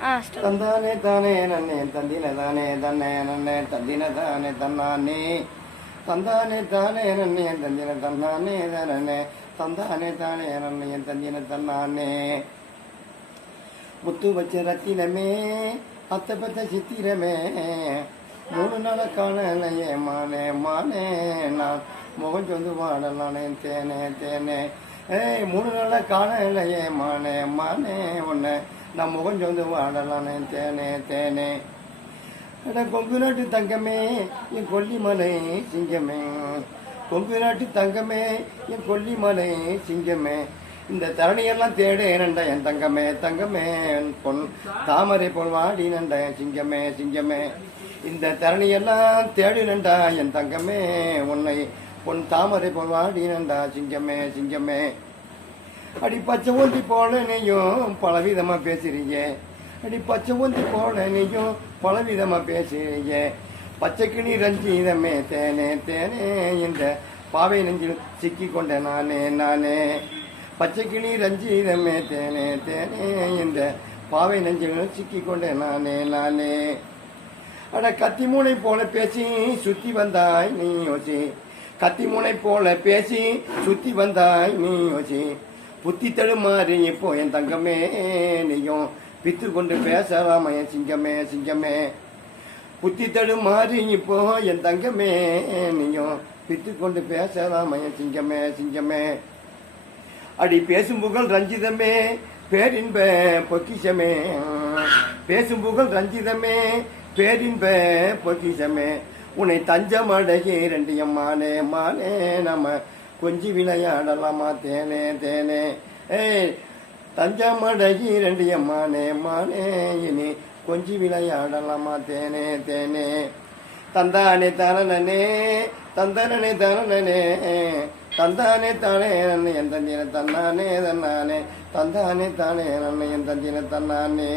தந்தானே தானே நன்னே தந்தின தானே தன்னே நன்னே தந்தின தானே தன்னானே தந்தானே தானே நன்னே தந்தின தன்னானே தானே தந்தானே தானே நன்னே தந்தின தன்னானே முத்து வச்ச ரத்தினமே அத்தை பத்த சித்திரமே 3 நாள காணலையே மானே மானே நான் முகம் சொந்து வாடலானே தேனே தேனே 3 நாள காணலையே மானே மானே உன்னை நான் முகம் சொந்து வாடலானே தேனே தேனே கொங்கு நாட்டு தங்கமே என் கொல்லிமலை சிங்கமே கொங்கு நாட்டு தங்கமே என் கொல்லிமலை சிங்கமே இந்த தரணியெல்லாம் தேடு நண்ட என் தங்கமே தங்கமே பொன் தாமரை போல் வாடி நண்ட சிங்கமே சிங்கமே இந்த தரணியெல்லாம் தேடு நண்டா என் தங்கமே உன்னை பொன் தாமரை போல் வாடி நண்டா சிங்கமே சிங்கமே அடி பச்சை ஊந்தி போல நீயும் பலவிதமா பேசுறீங்க அடி பச்சை ஊந்தி போல நீயும் பலவிதமா பேசுறீங்க பச்சைக்கிணி ரஞ்சிதமே தேனே தேனே இந்த பாவை நெஞ்சில் சிக்கி கொண்ட நானே நானே பச்சைக்கிளி ரஞ்சிதமே தேனே தேனே இந்த பாவை நெஞ்சில் சிக்கி கொண்ட நானே நானே அட கத்தி மூனை போல பேசி சுத்தி வந்தாய் நீ யோசி கத்தி மூனை போல பேசி சுத்தி வந்தாய் நீ யோசி புத்தி தடுமாறி இப்போ என் தங்கமே நீயும் பித்து கொண்டு பேசலாமா என் சிங்கமே சிங்கமே புத்தி தடுமாறி இப்போ என் தங்கமே நீயும் பித்து கொண்டு பேசலாமா என் சிங்கமே சிங்கமே அடி பேசும் புகழ் ரஞ்சிதமே பேரின்ப பொக்கிஷமே பேசும் புகழ் ரஞ்சிதமே பேரின்ப பொக்கிஷமே உன்னை தஞ்சம் அடகி 2 மானே மானே நம்ம கொஞ்சி விளையாடலாமா தேனே தேனே தஞ்சம் அடகி 2 மானே மானே இனி கொஞ்சி விளையாடலாமா தேனே தேனே தந்தானே தரணனே தந்தனே தரணனே தந்தானே தானே நன்னை என் தந்தின தன்னானே தன்னானே தந்தானே தானே நன்னை என் தந்தின தன்னானே